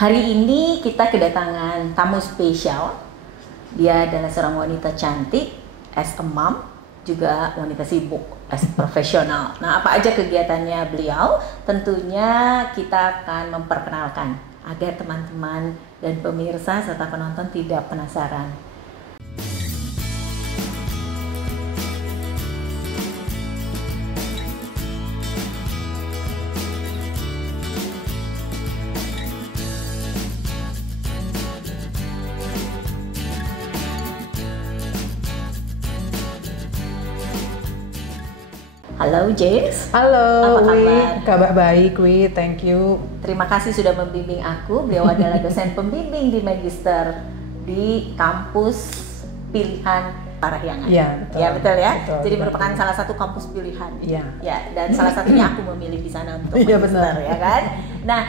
Hari ini kita kedatangan tamu spesial. Dia adalah seorang wanita cantik, as a mom, juga wanita sibuk as profesional. Nah, apa aja kegiatannya beliau? Tentunya kita akan memperkenalkan agar teman-teman dan pemirsa serta penonton tidak penasaran. Halo James. Halo, Apa Wi. kabar? Kabar baik, Wi. Thank you. Terima kasih sudah membimbing aku. Beliau adalah dosen pembimbing di Magister di kampus pilihan Parahyangan. Iya, betul. Ya, betul ya. Betul, Jadi betul. merupakan salah satu kampus pilihan. Iya. Ya, dan salah satunya aku memilih di sana untuk Iya, magister, benar. ya kan. Nah,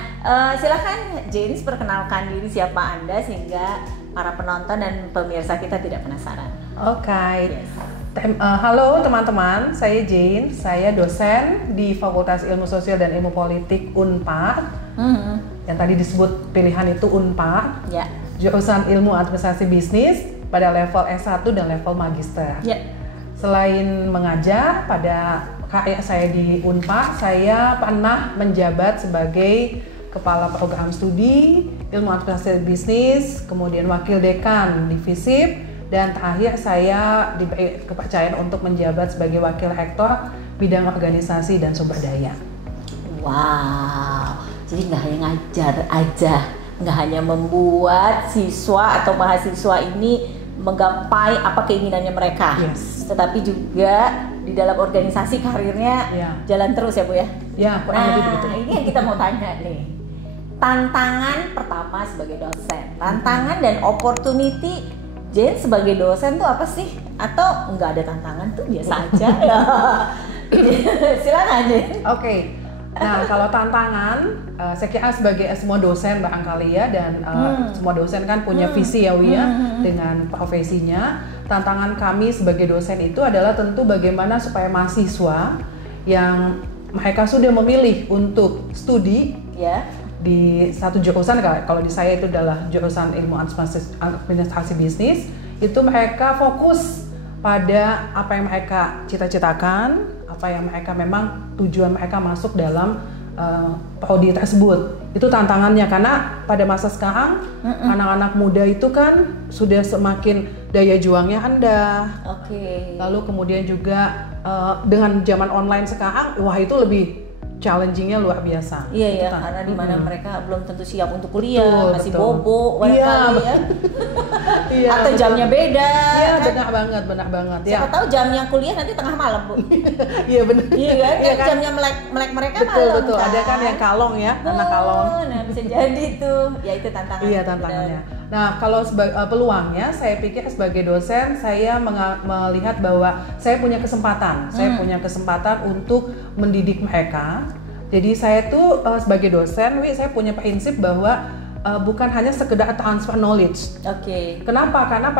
silakan James perkenalkan diri siapa Anda sehingga para penonton dan pemirsa kita tidak penasaran. Oke. Yes. Halo teman-teman, saya Jane. Saya dosen di Fakultas Ilmu Sosial dan Ilmu Politik Unpad. Yang tadi disebut pilihan itu Unpad. Ya. Jurusan Ilmu Administrasi Bisnis pada level S1 dan level Magister. Ya. Selain mengajar pada karya saya di Unpad, saya pernah menjabat sebagai Kepala Program Studi Ilmu Administrasi Bisnis, kemudian Wakil Dekan di FISIP, dan terakhir saya diberi kepercayaan untuk menjabat sebagai Wakil Rektor Bidang Organisasi dan Sumber Daya. Wow, jadi nggak hanya ngajar aja, nggak hanya membuat siswa atau mahasiswa ini menggapai apa keinginannya mereka, Yes. tetapi juga di dalam organisasi karirnya jalan terus ya Bu ya? Ya, kurang lebih begitu. Ini yang kita mau tanya nih. Tantangan pertama sebagai dosen, tantangan dan opportunity Jane sebagai dosen tuh apa sih? Atau nggak ada tantangan tuh biasa aja? Silakan Jane. Oke. Nah, kalau tantangan, saya kira sebagai semua dosen barangkali ya, dan semua dosen kan punya visi ya Wi ya, dengan profesinya. Tantangan kami sebagai dosen itu adalah tentu bagaimana supaya mahasiswa yang mereka sudah memilih untuk studi Ya. di satu jurusan, kalau di saya itu adalah jurusan Ilmu Administrasi Bisnis, itu mereka fokus pada apa yang mereka cita-citakan, apa yang mereka memang tujuan mereka masuk dalam prodi tersebut. Itu tantangannya, karena pada masa sekarang anak-anak muda itu kan sudah semakin daya juangnya rendah. Oke. Lalu kemudian juga dengan zaman online sekarang, wah itu lebih challenging-nya luar biasa. Iya ya, karena di mana mereka belum tentu siap untuk kuliah, Betul, masih betul. bobo barangkali ya. Iya, Atau jamnya beda. Iya, kan? benar banget. Siapa Ya. tahu jamnya kuliah nanti tengah malam, Bu. Iya benar. Iya kan? Iya Kan jamnya melek mereka Betul, malam. betul. Ada kan yang kalong ya, anak kalong. Nah, bisa jadi tuh. Ya itu tantangan. Iya, tantangannya. Nah, kalau peluangnya, saya pikir sebagai dosen, saya melihat bahwa saya punya kesempatan. Saya punya kesempatan untuk mendidik mereka. Jadi saya tuh sebagai dosen, saya punya prinsip bahwa bukan hanya sekedar transfer knowledge. Oke. Kenapa? Karena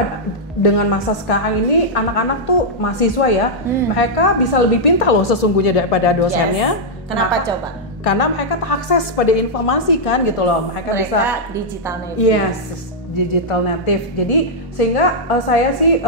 dengan masa sekarang ini anak-anak tuh mahasiswa ya, mereka bisa lebih pintar loh sesungguhnya daripada dosennya. Yes. Kenapa coba? Karena mereka terakses pada informasi kan gitu loh. Mereka bisa digital native. Yes, digital native. Jadi sehingga saya sih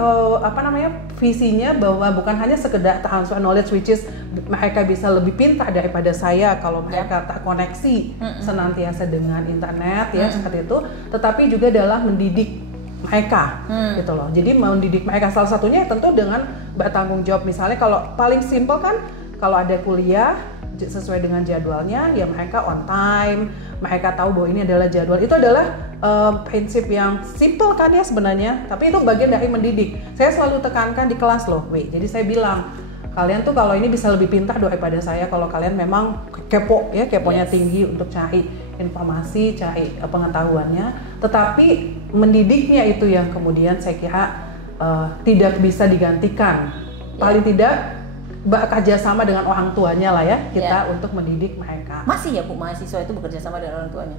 visinya bahwa bukan hanya sekedar transfer knowledge, which is mereka bisa lebih pintar daripada saya kalau mereka terkoneksi senantiasa dengan internet ya seperti itu, tetapi juga adalah mendidik mereka gitu loh. Jadi mendidik mereka salah satunya tentu dengan bertanggung jawab. Misalnya kalau paling simple kan, kalau ada kuliah sesuai dengan jadwalnya ya mereka on time, mereka tahu bahwa ini adalah jadwal. Itu adalah prinsip yang simple kan ya sebenarnya, tapi itu bagian dari mendidik. Saya selalu tekankan di kelas loh, jadi saya bilang kalian tuh kalau ini bisa lebih pintar daripada saya kalau kalian memang kepo ya, keponya tinggi untuk cari informasi, cari pengetahuannya, tetapi mendidiknya itu yang kemudian saya kira tidak bisa digantikan. Paling tidak bekerja sama dengan orang tuanya lah ya kita untuk mendidik mereka. Masih ya Bu, mahasiswa itu bekerja sama dengan orang tuanya?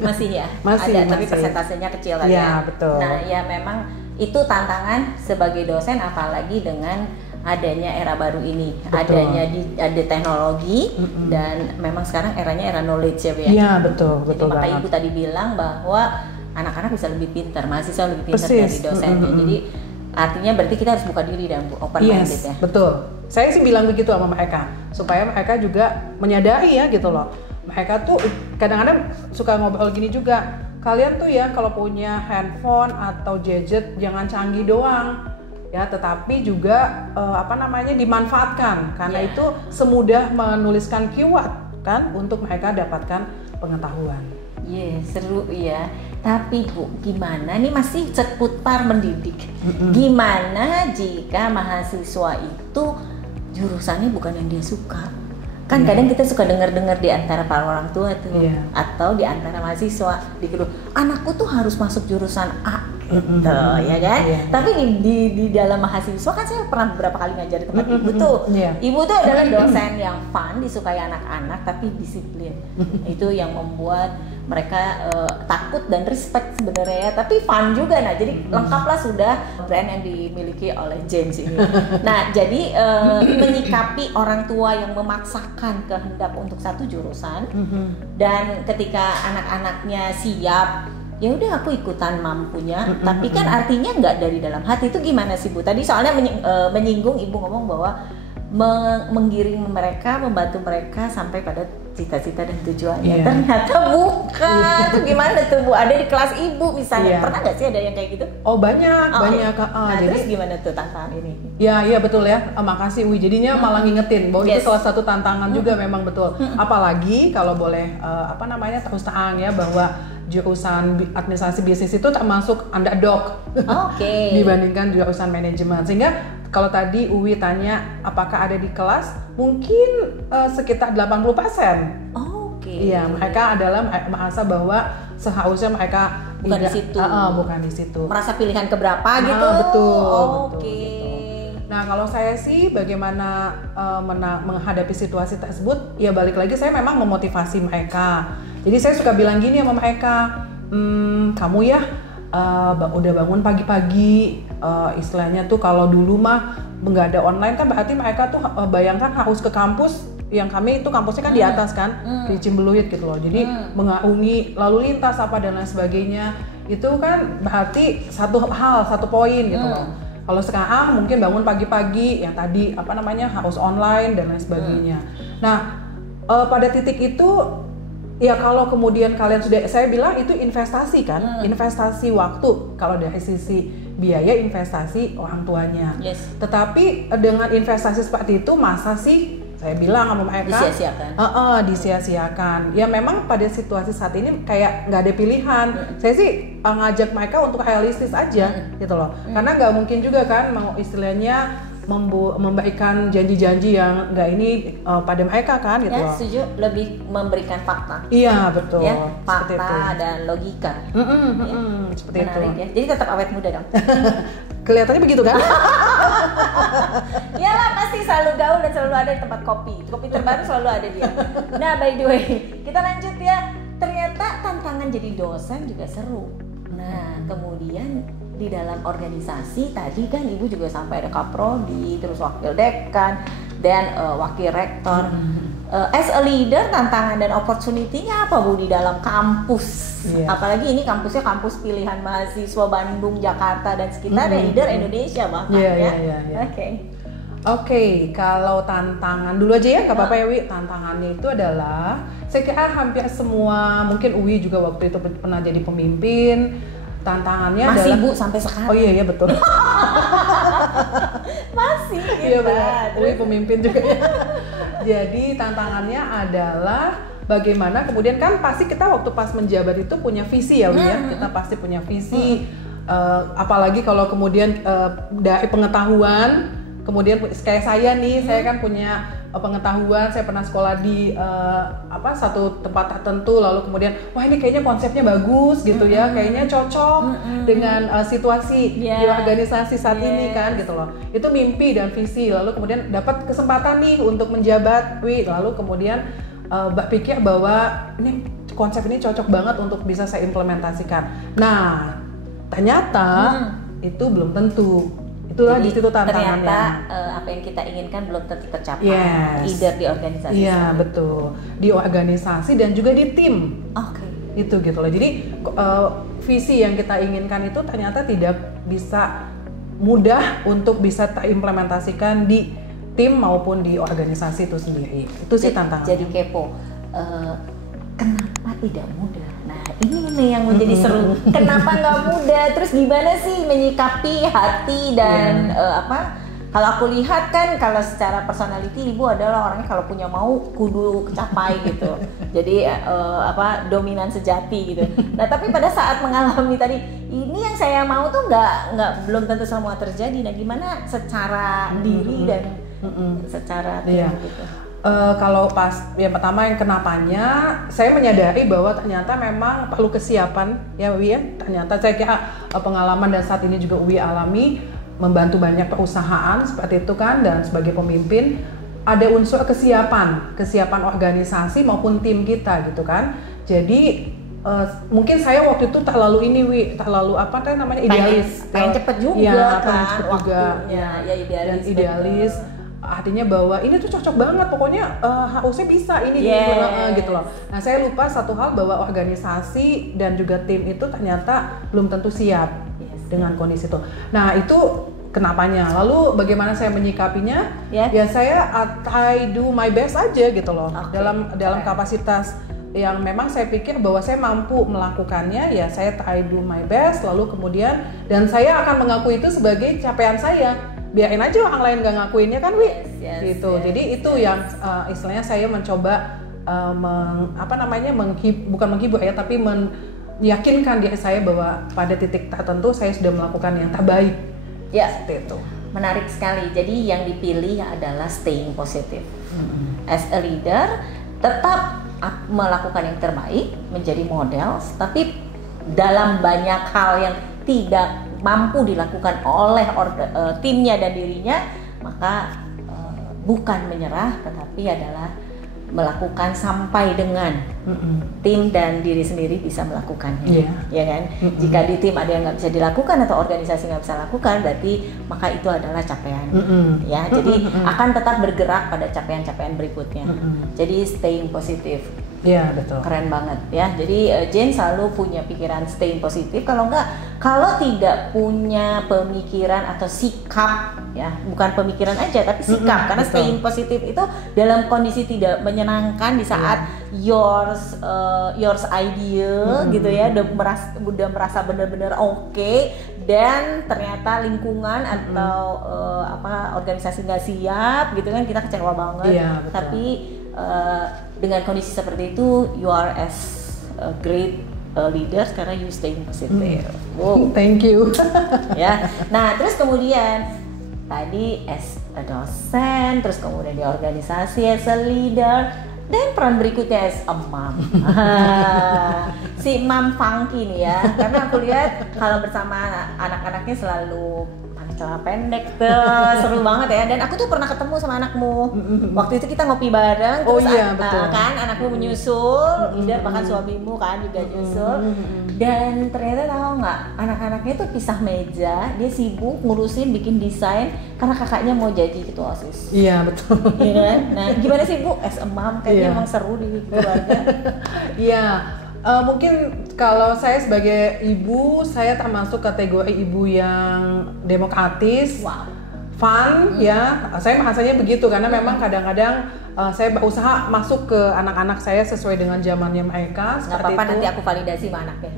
Masih ya? Masih, ada, tapi masih. persentasenya kecil kan Ya, ya? betul. Nah ya memang itu tantangan sebagai dosen, apalagi dengan adanya era baru ini, Betul. ada teknologi dan memang sekarang eranya era knowledge ya Bu ya. Iya betul, Jadi betul maka banget. Ibu tadi bilang bahwa anak-anak bisa lebih pintar, mahasiswa lebih pintar Persis. dari dosennya. Jadi artinya berarti kita harus buka diri dan open minded Yes, ya. betul. Saya sih bilang begitu sama mereka supaya mereka juga menyadari ya gitu loh. Mereka tuh kadang-kadang suka ngobrol gini juga. Kalian tuh ya kalau punya handphone atau gadget jangan canggih doang. Ya, tetapi juga dimanfaatkan karena Yeah. itu semudah menuliskan keyword kan untuk mereka dapatkan pengetahuan. Iya, seru ya. Tapi Bu, gimana nih masih seputar mendidik. Gimana jika mahasiswa itu jurusannya bukan yang dia suka? Kan kadang kita suka dengar-dengar di antara para orang tua tuh atau di antara mahasiswa di kedua, anakku tuh harus masuk jurusan A gitu, ya kan? Tapi di dalam mahasiswa kan saya pernah beberapa kali ngajar di tempat Ibu tuh. Ibu tuh adalah dosen yang fun, disukai anak-anak tapi disiplin. Itu yang membuat mereka takut dan respect sebenarnya ya, tapi fun juga. Nah, jadi lengkaplah sudah brand yang dimiliki oleh James ini. Nah, jadi menyikapi orang tua yang memaksakan kehendak untuk satu jurusan dan ketika anak-anaknya siap, ya udah aku ikutan mampunya, tapi kan artinya nggak dari dalam hati. Itu gimana sih Bu? Tadi soalnya menyinggung Ibu ngomong bahwa menggiring mereka, membantu mereka sampai pada cita-cita dan tujuannya. Ternyata bukan. Itu gimana tuh Bu? Ada di kelas Ibu misalnya. Pernah nggak sih ada yang kayak gitu? Oh banyak. Nah, jadi terus gimana tuh tantangan ini? Iya betul ya. Makasih Wi. Jadinya malah ngingetin bahwa itu salah satu tantangan juga memang betul. Apalagi kalau boleh terus terang ya bahwa jurusan administrasi bisnis itu termasuk underdog dibandingkan jurusan manajemen. Sehingga kalau tadi Uwi tanya apakah ada di kelas, mungkin sekitar 80%. Iya, mereka adalah merasa bahwa seharusnya mereka bukan di situ. Bukan di situ. Merasa pilihan keberapa gitu. Betul. Nah, kalau saya sih bagaimana menghadapi situasi tersebut, ya balik lagi saya memang memotivasi mereka. Jadi saya suka bilang gini sama mereka, kamu ya udah bangun pagi-pagi, istilahnya tuh kalau dulu mah nggak ada online kan berarti mereka tuh bayangkan harus ke kampus, yang kami itu kampusnya kan di atas kan, di Cimbeluit gitu loh. Jadi mengarungi lalu lintas apa dan lain sebagainya, itu kan berarti satu poin gitu loh. Kalau sekarang mungkin bangun pagi-pagi yang tadi harus online dan lain sebagainya. Nah, pada titik itu ya kalau kemudian kalian sudah, saya bilang itu investasi kan, investasi waktu kalau dari sisi biaya, investasi orang tuanya. Tetapi dengan investasi seperti itu masa sih saya bilang sama mereka disia-siakan. Ya memang pada situasi saat ini kayak nggak ada pilihan. Saya sih ngajak mereka untuk realistis aja gitu loh. Karena nggak mungkin juga kan mau istilahnya memberikan janji-janji yang nggak ini pada mereka kan gitu loh. Setuju, lebih memberikan fakta. Iya betul. Ya, fakta dan logika. Seperti menarik itu. Ya. Jadi tetap awet muda dong. Kelihatannya begitu kan? Iyalah, pasti selalu gaul dan selalu ada di tempat kopi. Kopi terbaru selalu ada dia. Nah, by the way, kita lanjut ya. Ternyata tantangan jadi dosen juga seru. Nah, kemudian di dalam organisasi tadi kan Ibu juga sampai ada kaprodi, terus wakil dekan, dan wakil rektor. As a leader, tantangan dan opportunity-nya apa Bu di dalam kampus? Apalagi ini kampusnya kampus pilihan mahasiswa Bandung, Jakarta dan sekitar, leader Indonesia bahkan Oke, kalau tantangan dulu aja ya, nggak apa-apa ya Wi. Tantangannya itu adalah, saya kira hampir semua, mungkin Uwi juga waktu itu pernah jadi pemimpin. Tantangannya masih adalah, Bu sampai sekarang. Oh iya betul. Masih kita. Iya benar. Uwi pemimpin juga ya. Jadi tantangannya adalah bagaimana kemudian kan pasti kita waktu pas menjabat itu punya visi ya Wi ya. Kita pasti punya visi. Apalagi kalau kemudian dari pengetahuan, kemudian kayak saya nih, saya kan punya pengetahuan, saya pernah sekolah di satu tempat tertentu, lalu kemudian wah ini kayaknya konsepnya bagus gitu ya, kayaknya cocok dengan situasi di organisasi saat ini kan gitu loh. Itu mimpi dan visi, lalu kemudian dapat kesempatan nih untuk menjabat, lalu kemudian berpikir bahwa ini konsep ini cocok banget untuk bisa saya implementasikan. Nah, ternyata itu belum tentu. Itulah Jadi, di situ tantangannya. ternyata apa yang kita inginkan belum tentu tercapai. Yes. Either di organisasi. Iya, betul. Di organisasi dan juga di tim. Oke. Itu gitu loh. Jadi visi yang kita inginkan itu ternyata tidak bisa mudah untuk bisa terimplementasikan di tim maupun di organisasi itu sendiri. Itu sih tantangannya. Jadi kepo. Kenapa tidak mudah? Nah ini nih yang menjadi seru. Kenapa nggak mudah? Terus gimana sih menyikapi hati dan Kalau aku lihat kan kalau secara personality Ibu adalah orangnya kalau punya mau kudu kecapai gitu. Jadi dominan sejati gitu. Nah tapi pada saat mengalami tadi ini yang saya mau tuh belum tentu semua terjadi. Nah gimana secara diri dan secara tim gitu? Kalau pas yang pertama yang kenapanya, saya menyadari bahwa ternyata memang perlu kesiapan ya Wi ya. Ternyata saya kira pengalaman dan saat ini juga Wi alami membantu banyak perusahaan seperti itu kan, dan sebagai pemimpin ada unsur kesiapan organisasi maupun tim kita gitu kan. Jadi mungkin saya waktu itu terlalu idealis, pengen cepet juga ya, kan cepet waktunya, ya idealis. Artinya bahwa ini tuh cocok banget, pokoknya harusnya bisa ini gitu loh. Nah saya lupa satu hal bahwa organisasi dan juga tim itu ternyata belum tentu siap dengan kondisi itu. Nah itu kenapanya. Lalu bagaimana saya menyikapinya? Ya saya I do my best aja gitu loh. Dalam kapasitas yang memang saya pikir bahwa saya mampu melakukannya, ya saya I do my best. Lalu kemudian dan saya akan mengaku itu sebagai capaian saya. Biarin aja orang lain gak ngakuinnya kan Wi. Gitu. Jadi itu yang istilahnya saya mencoba bukan menghibur ya, tapi meyakinkan diri saya bahwa pada titik tertentu saya sudah melakukan yang terbaik. Ya, seperti itu. Menarik sekali. Jadi yang dipilih adalah staying positive. As a leader, tetap melakukan yang terbaik, menjadi model, tapi dalam banyak hal yang tidak mampu dilakukan oleh timnya dan dirinya, maka bukan menyerah, tetapi adalah melakukan sampai dengan tim dan diri sendiri bisa melakukannya, ya kan? Jika di tim ada yang nggak bisa dilakukan atau organisasi nggak bisa lakukan, berarti maka itu adalah capaian, ya. Jadi akan tetap bergerak pada capaian-capaian berikutnya. Jadi staying positive. Iya betul. Keren banget ya. Jadi Jane selalu punya pikiran staying positif. Kalau tidak punya pemikiran atau sikap, ya bukan pemikiran aja tapi sikap. Karena betul. Staying positif itu dalam kondisi tidak menyenangkan di saat yours idea gitu ya, udah merasa benar-benar oke, dan ternyata lingkungan atau organisasi nggak siap gitu kan, kita kecewa banget. Iya, betul. Tapi dengan kondisi seperti itu, you are as a great leader karena you staying positive. Wow, thank you. Ya, nah terus kemudian tadi as a dosen, terus kemudian di organisasi as a leader, dan peran berikutnya as a mom. Si mom funky nih ya, karena aku lihat kalau bersama anak-anaknya selalu celana pendek tuh, seru banget ya. Dan aku tuh pernah ketemu sama anakmu. Waktu itu kita ngopi bareng, terus kan anakmu menyusul, bahkan suamimu kan juga nyusul. Dan ternyata tahu nggak, anak-anaknya tuh pisah meja, dia sibuk ngurusin bikin desain karena kakaknya mau jadi ketua OSIS. Iya betul. Iya kan? Nah gimana sih Bu, as a mom kayaknya emang seru di keluarga. Iya. Mungkin kalau saya sebagai ibu, saya termasuk kategori ibu yang demokratis, fun ya. Saya bahasanya begitu karena memang kadang-kadang saya berusaha masuk ke anak-anak saya sesuai dengan zamannya mereka. Nggak apa-apa, nanti aku validasi sama anaknya.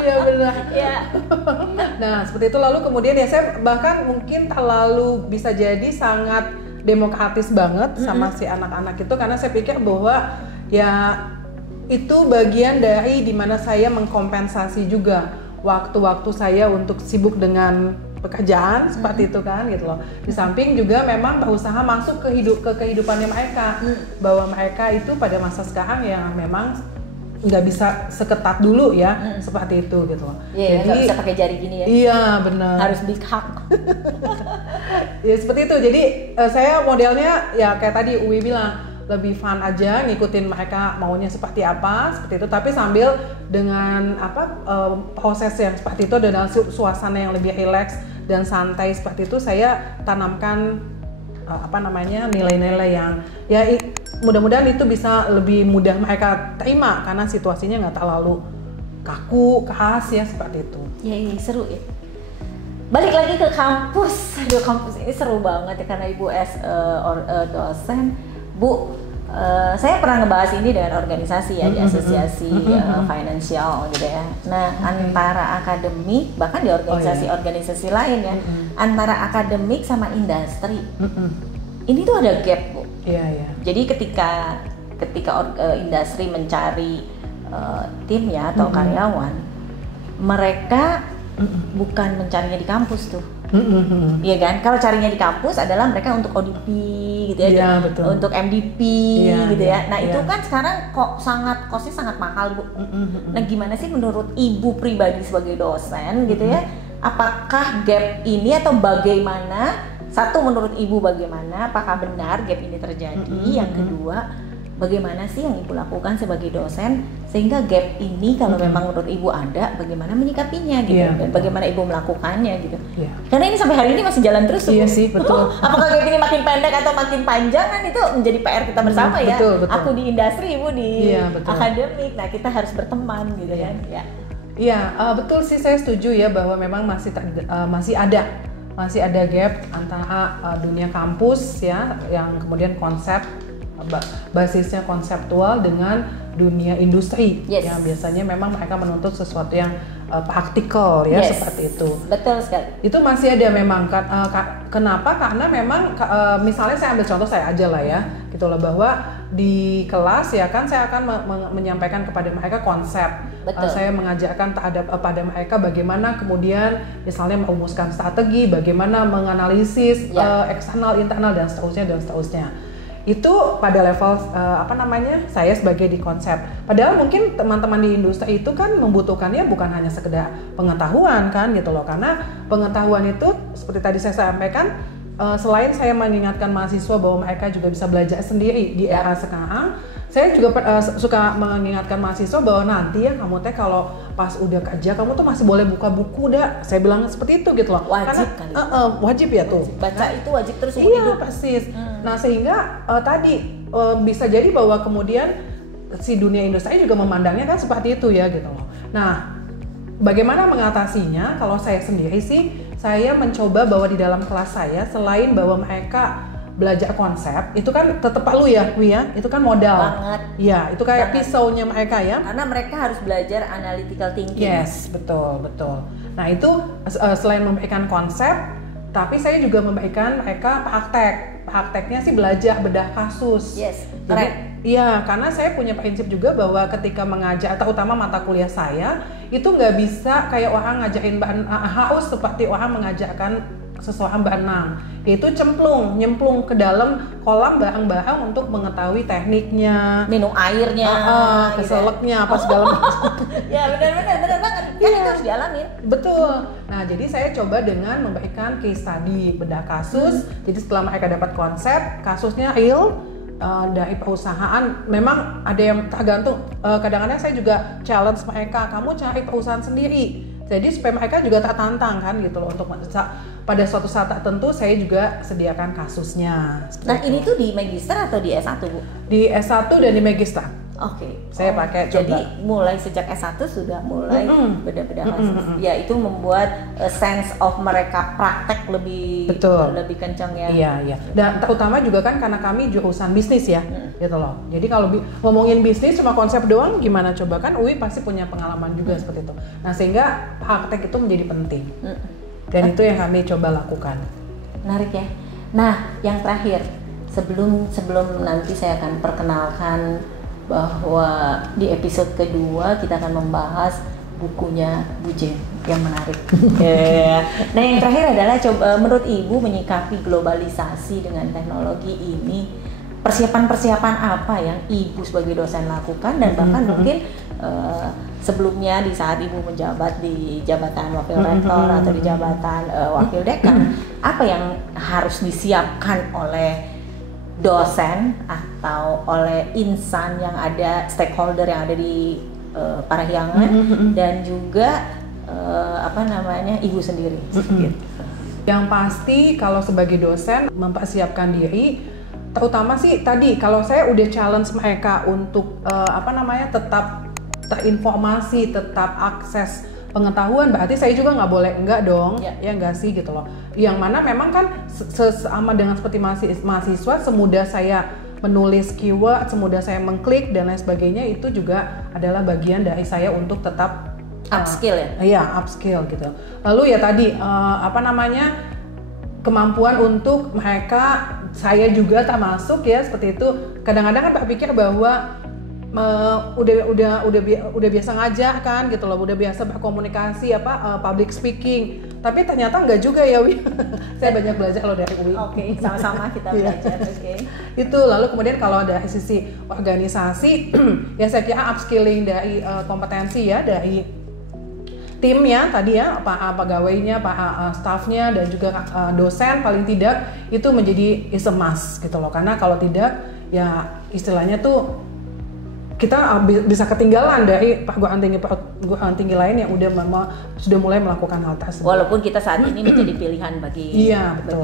Iya benar. Iya. Nah seperti itu, lalu kemudian ya saya bahkan mungkin terlalu bisa jadi sangat demokratis banget sama si anak-anak itu, karena saya pikir bahwa ya itu bagian dari dimana saya mengkompensasi juga waktu-waktu saya untuk sibuk dengan pekerjaan seperti itu kan gitu loh. Di samping juga memang berusaha masuk ke kehidupannya mereka, bahwa mereka itu pada masa sekarang yang memang nggak bisa seketat dulu ya, seperti itu gitu loh. Iya, nggak bisa pakai jari gini ya. Iya benar. Harus big hug. Ya seperti itu. Jadi saya modelnya ya kayak tadi Uwi bilang, lebih fun aja, ngikutin mereka maunya seperti apa, seperti itu. Tapi sambil dengan proses yang seperti itu dan dalam suasana yang lebih rileks dan santai seperti itu, saya tanamkan nilai-nilai yang ya mudah-mudahan itu bisa lebih mudah mereka terima karena situasinya nggak terlalu kaku, keras ya seperti itu. Iya, seru ya. Balik lagi ke kampus. Aduh, kampus ini seru banget ya karena Ibu dosen. Bu, saya pernah ngebahas ini dengan organisasi ya, di asosiasi financial gitu ya. Nah, antara akademik, bahkan di organisasi-organisasi lain ya, antara akademik sama industri, ini tuh ada gap, Bu. Iya. Jadi ketika industri mencari tim ya atau karyawan, mereka bukan mencarinya di kampus tuh. Iya kan? Kalau carinya di kampus adalah mereka untuk ODP gitu ya, untuk MDP gitu ya. Nah itu kan sekarang costnya sangat mahal, Bu. Nah gimana sih menurut Ibu pribadi sebagai dosen gitu ya? Apakah gap ini atau bagaimana? Satu, menurut Ibu bagaimana? Apakah benar gap ini terjadi? Yang kedua, bagaimana sih yang Ibu lakukan sebagai dosen sehingga gap ini kalau memang menurut Ibu ada, bagaimana menyikapinya gitu, dan bagaimana Ibu melakukannya gitu. Karena ini sampai hari ini masih jalan terus. Iya sih, betul. Apakah gap ini makin pendek atau makin panjang kan itu menjadi PR kita bersama ya. Betul. Aku di industri, Ibu di akademik. Nah, kita harus berteman gitu kan. Iya, betul sih, saya setuju ya bahwa memang masih ada gap antara dunia kampus ya yang kemudian basisnya konseptual dengan dunia industri yang biasanya memang mereka menuntut sesuatu yang praktikal ya, seperti itu. Betul sekali. Itu masih ada memang kenapa? Karena memang misalnya saya ambil contoh saya aja lah ya, gitu loh, bahwa di kelas ya kan saya akan menyampaikan kepada mereka konsep. Saya mengajarkan pada mereka bagaimana kemudian misalnya merumuskan strategi, bagaimana menganalisis eksternal, internal dan seterusnya. Itu pada level saya sebagai di konsep. Padahal mungkin teman-teman di industri itu kan membutuhkannya bukan hanya sekedar pengetahuan kan gitu loh. Karena pengetahuan itu seperti tadi saya sampaikan, selain saya mengingatkan mahasiswa bahwa mereka juga bisa belajar sendiri di era sekarang, saya juga suka mengingatkan mahasiswa bahwa nanti ya kamu teh kalau pas udah kerja kamu tuh masih boleh buka buku dah. Saya bilang seperti itu gitu loh. Wajib karena, wajib ya tuh. Baca itu wajib terus umur hidup. Persis. Nah sehingga bisa jadi bahwa kemudian si dunia industri juga memandangnya kan seperti itu ya gitu loh. Nah bagaimana mengatasinya? Kalau saya sendiri sih saya mencoba bahwa di dalam kelas saya selain bahwa mereka belajar konsep, itu kan tetap perlu ya, Wi ya, itu kan modal. Banget. Ya, itu kayak pisaunya mereka ya. Karena mereka harus belajar analytical thinking. Yes, betul. Nah itu selain memberikan konsep, tapi saya juga memberikan mereka praktek. Prakteknya sih belajar bedah kasus. Yes, keren. Iya, karena saya punya prinsip juga bahwa ketika mengajar, terutama mata kuliah saya, itu nggak bisa kayak orang ngajarin harus seperti orang mengajarkan seseorang berenang, yaitu nyemplung ke dalam kolam bareng-bareng untuk mengetahui tekniknya, minum airnya, keseleknya, apa segala macam. Ya benar banget, kan itu harus dialamin. Betul. Nah jadi saya coba dengan memberikan case study, bedah kasus. Jadi setelah mereka dapat konsep, kasusnya real dari perusahaan. Memang ada yang tergantung. Kadang-kadang saya juga challenge mereka, kamu cari perusahaan sendiri. Jadi supaya mereka juga tertantang kan gitu loh, untuk pada suatu saat tertentu saya juga sediakan kasusnya. Nah ini tuh di Magister atau di S1 Bu? Di S1 dan di Magister. Oke. Saya pakai jadi mulai sejak S1 sudah mulai bedah-bedah kasus. Ya itu membuat sense of mereka praktek lebih kencang ya. Iya. Dan terutama juga kan karena kami jurusan bisnis ya, gitu loh. Jadi kalau ngomongin bisnis cuma konsep doang gimana coba, kan UI pasti punya pengalaman juga seperti itu. Nah sehingga praktek itu menjadi penting. Dan itu yang kami coba lakukan. Menarik ya. Nah yang terakhir sebelum nanti saya akan perkenalkan bahwa di episode kedua kita akan membahas bukunya Bu Jen yang menarik. Nah yang terakhir adalah menurut Ibu menyikapi globalisasi dengan teknologi ini, persiapan apa yang Ibu sebagai dosen lakukan, dan bahkan mungkin sebelumnya di saat Ibu menjabat di jabatan wakil rektor atau di jabatan wakil dekan, apa yang harus disiapkan oleh dosen atau oleh insan yang ada, stakeholder yang ada di Parahyangan, dan juga ibu sendiri. Gitu. Yang pasti kalau sebagai dosen mempersiapkan diri, terutama sih tadi kalau saya udah challenge mereka untuk tetap terinformasi, tetap akses pengetahuan, berarti saya juga nggak boleh enggak dong, ya enggak sih gitu loh. Yang mana memang kan sama dengan seperti mahasiswa, semudah saya menulis keyword, semudah saya mengklik dan lain sebagainya, itu juga adalah bagian dari saya untuk tetap upskill ya? Iya, upskill gitu. Lalu ya tadi kemampuan untuk mereka, saya juga termasuk ya seperti itu. Kadang-kadang kan berpikir bahwa udah biasa ngajar kan gitu loh, udah biasa berkomunikasi public speaking, tapi ternyata enggak juga ya Wi. Saya banyak belajar loh dari Wi. Oke, sama-sama kita belajar. Oke. Itu lalu kemudian kalau dari sisi organisasi ya saya kira upskilling dari kompetensi ya dari timnya tadi ya, pegawainya, staffnya dan juga dosen paling tidak itu menjadi is a must gitu loh, karena kalau tidak ya istilahnya tuh kita bisa ketinggalan dari perguruan tinggi lain yang sudah mulai melakukan hal tersebut. Walaupun kita saat ini menjadi pilihan bagi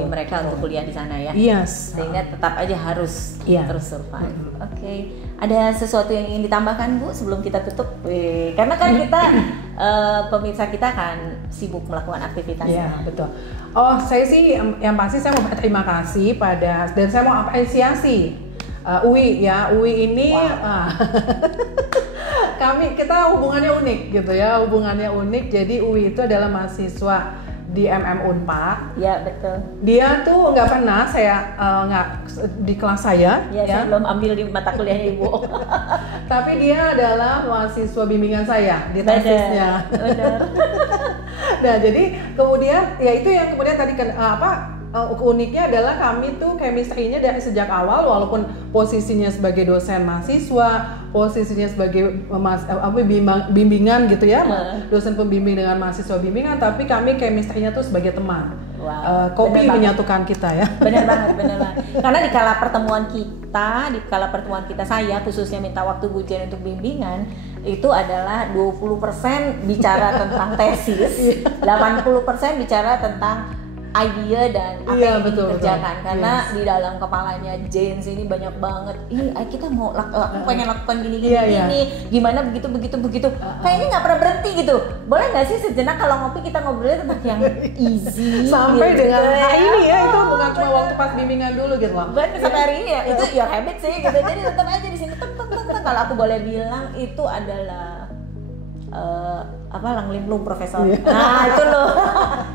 mereka untuk kuliah di sana ya. Yes. Sehingga tetap aja harus terus survive. Oke. Ada sesuatu yang ingin ditambahkan Bu sebelum kita tutup? Karena kan kita pemirsa kita kan sibuk melakukan aktivitasnya. Iya, betul. Oh, saya sih yang pasti saya mau berterima kasih dan saya mau apresiasi UI ya, UI ini kita hubungannya unik gitu ya, jadi UI itu adalah mahasiswa di Unpad. Ya betul. Dia tuh nggak pernah nggak di kelas saya. Ya, saya belum ambil di mata kuliahnya Ibu. Tapi dia adalah mahasiswa bimbingan saya di tesisnya. Benar. Nah jadi kemudian ya itu yang kemudian tadi uniknya adalah kami tuh chemistry-nya dari sejak awal, walaupun posisinya sebagai dosen mahasiswa, posisinya sebagai bimbingan gitu ya, dosen pembimbing dengan mahasiswa bimbingan, tapi kami chemistry-nya tuh sebagai teman. Wow, kopi menyatukan kita ya. Benar banget. Karena di kala pertemuan kita saya khususnya minta waktu Bu Jen untuk bimbingan, itu adalah 20% bicara tentang tesis, 80% bicara tentang idea dan apa yang dikerjakan, karena di dalam kepalanya James ini banyak banget. Kita mau pengen lakukan gini, gimana begitu. Kayaknya nggak pernah berhenti gitu. Boleh nggak sih sejenak kalau ngopi kita ngobrolnya tentang yang easy sampai gitu, dengan hari ini ya, itu bukan cuma waktu pas bimbingan dulu gitu loh. Sampai hari ini ya, itu your habit sih gitu. Jadi tetap aja di sini kalau aku boleh bilang itu adalah Langlimlung Profesor. Nah itu loh.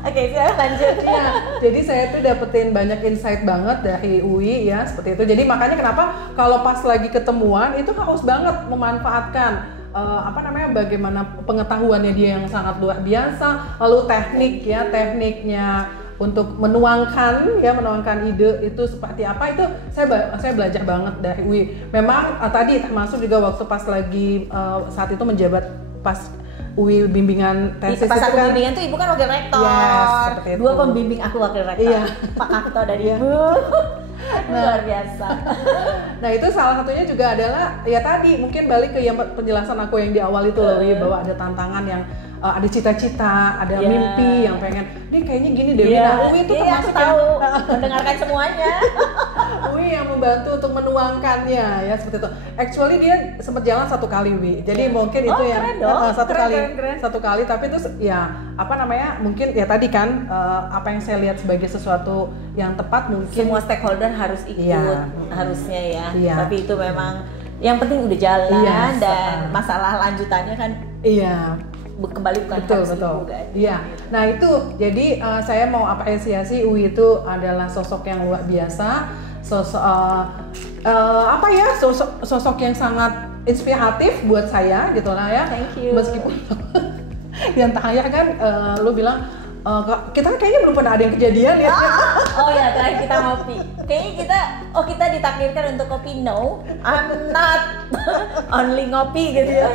Oke, silakan lanjut. Ya, jadi saya tuh dapetin banyak insight banget dari UI ya seperti itu. Jadi makanya kenapa kalau pas lagi ketemuan itu harus banget memanfaatkan bagaimana pengetahuannya dia yang sangat luar biasa, lalu tekniknya untuk menuangkan ide itu seperti apa, itu saya belajar banget dari UI. Memang tadi termasuk juga waktu pas lagi saat itu menjabat pas UI bimbingan tesis pas itu kan. Bimbingan tuh Ibu kan wakil rektor. Yes, dua pembimbing aku wakil rektor. Iya. Pak Kakto dan Ibu. Luar biasa. Nah itu salah satunya juga adalah ya tadi mungkin balik ke yang penjelasan aku yang di awal itu loh, bahwa ada tantangan yang ada cita-cita, ada mimpi yang pengen, nih kayaknya gini deh. Nah, UI itu termasuk tahu mendengarkan semuanya. UI yang membantu untuk menuangkannya ya seperti itu. Actually dia sempat jalan 1 kali Wi. Jadi mungkin itu yang satu kali, tapi itu ya mungkin ya tadi kan apa yang saya lihat sebagai sesuatu yang tepat, mungkin semua stakeholder harus ikut harusnya ya. Tapi itu memang yang penting udah jalan dan masalah lanjutannya kan kembali bukan betul. Ibu kan. Iya. Nah itu jadi saya mau apresiasi UI itu adalah sosok yang luar biasa, sosok yang sangat inspiratif buat saya gitu lah ya. Thank you. Meskipun yang terakhir kan lu bilang kita kayaknya belum pernah ada yang kejadian ya. Oh ya, terakhir kita ngopi. Kayaknya kita ditakdirkan untuk kopi. No, I'm not only ngopi gitu ya.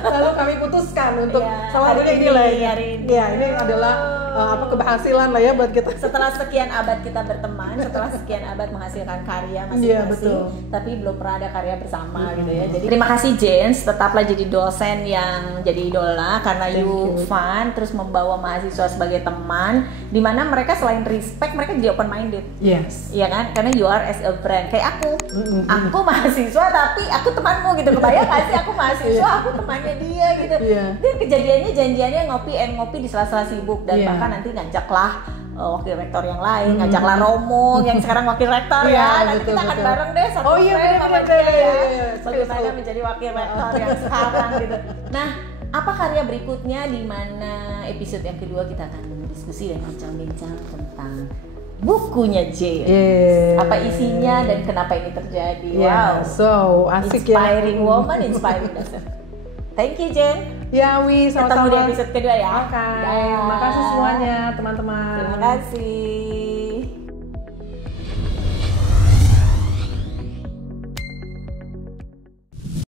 Lalu kami putuskan untuk salah satunya ini. Hari ini. Ya, ini adalah keberhasilan lah ya buat kita. Setelah sekian abad kita berteman, setelah sekian abad menghasilkan karya Iya, masing-masing, betul. tapi belum pernah ada karya bersama gitu ya. Jadi terima kasih Jens, tetaplah jadi dosen yang jadi idola karena Thank you you. fun, terus membawa mahasiswa sebagai teman, dimana mereka selain respect, mereka jadi open minded. Yes. Iya kan? Karena you are as a brand. Kayak aku mahasiswa tapi aku temanmu gitu. Kebayang gak sih aku mahasiswa, aku temannya dia gitu. Iya. Dia kejadiannya janjiannya ngopi di sela-sela sibuk dan Iya. bahkan nanti ngajaklah wakil rektor yang lain, ngajaklah Romo yang sekarang wakil rektor Iya, ya. Nanti betul, kita akan betul. bareng deh satu Oh iya, frame sama bener-bener, dia ya. iya. Bagaimana Seru. menjadi wakil rektor yang sekarang gitu. Nah, apa karya berikutnya di mana episode yang kedua kita akan berdiskusi dan bincang-bincang tentang bukunya Jane. Yes. Apa isinya dan kenapa ini terjadi? Yeah, Wow. so asik ya. Inspiring woman, inspiring dosen. Thank you Jen. Ya Wi, Ketemu sama-sama. di episode kedua ya. Oke. Dah. Makasih semuanya teman-teman. Terima kasih.